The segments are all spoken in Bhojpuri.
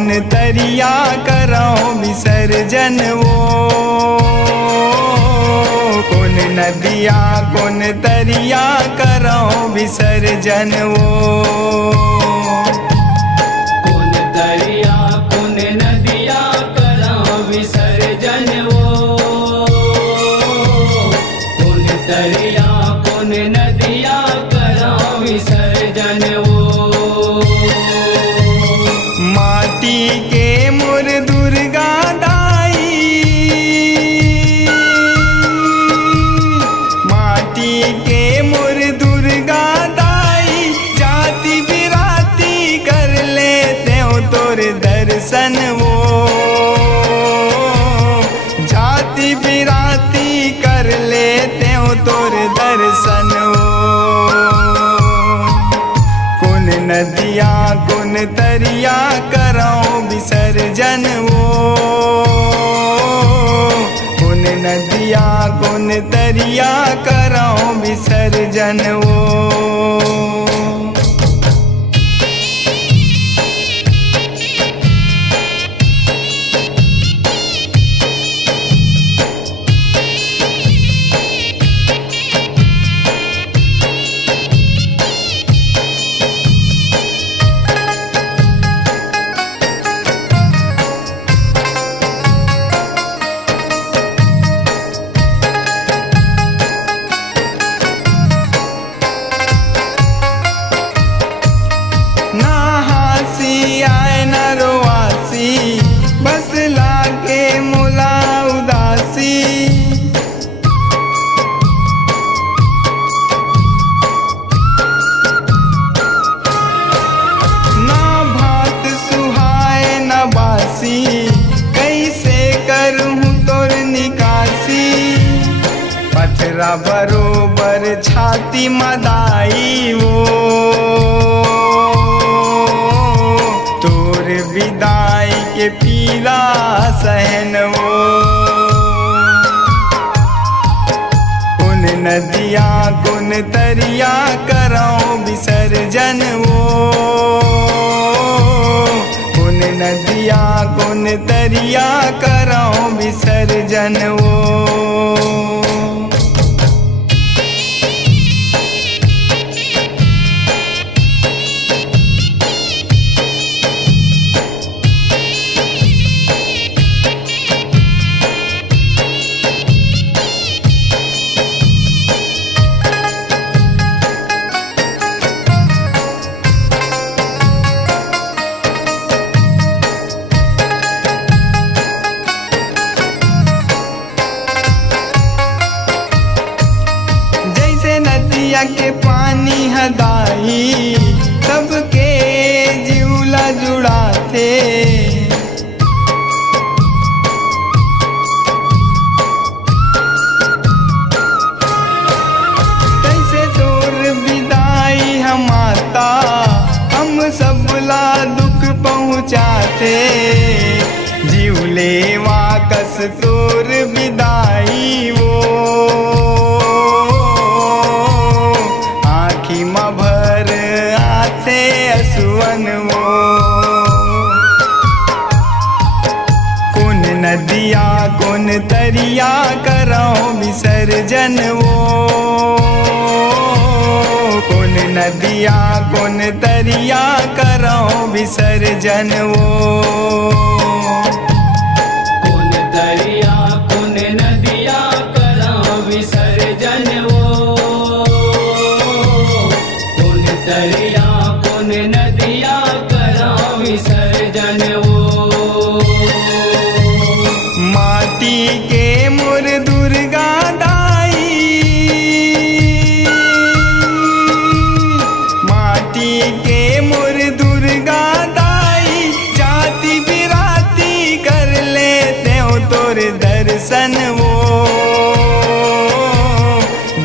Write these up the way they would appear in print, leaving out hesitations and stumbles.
कौन तरिया करो विसर्जन वो, कौन नदिया कौन तरिया करो विसर्जन वो। कौन तरिया कौन नदिया करो विसर्जन वो, कौन तरिया कौन नदिया करो विसर्जन वो। माटी के मोर दुर्गा दाई, माटी के मोर दुर्गा दाई, जाति बिराती कर लेते हो तोर दर्शन वो, जाति बिराती कर लेते हो तोर दर्शन वो। कौन नदिया कौन तरिया करो विसर्जन वो, कौन नदिया कौन तरिया करो विसर्जन वो। आए न रोआसी बस लागे मुला उदासी, ना भात सुहाए न बासी, कैसे करूँ तोर निकासी। पथरा बरोबर छाती मदाई वो, विदाई के पीला सहन वो। कौन नदिया कौन तरिया करो विसर्जन वो, कौन नदिया कौन तरिया करो विसर्जन वो। नदिया के पानी हदाई सबके जीवला जुड़ाते, कैसे तोर विदाई हम आता हम सबला दुख पहुँचाते। जीवले वाकस तोर विदाई वो, भर आते असुवन वो। कौन नदिया कौन तरिया करो विसर्जन वो, कौन नदिया कौन तरिया करो विसर्जन वो। कौन तरिया कौन नदिया करो विसर्जन वो, तरिया कौन नदिया करो विसर्जन वो। माटी के मोर दुर्गा दाई, माटी के मोर दुर्गा दाई, जाति बिराती कर लेते हो तोर दर्शन वो,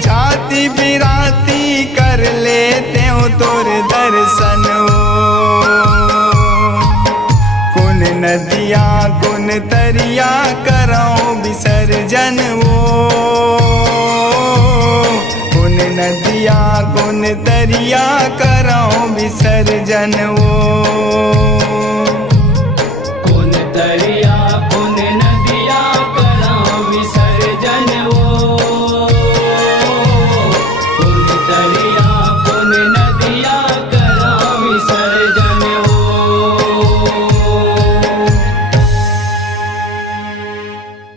जाति बिराती कर लेते हो तोर दर्शन वो। कौन नदिया कौन तरिया करो विसर्जन वो, कौन नदिया कौन तरिया करो विसर्जन वो।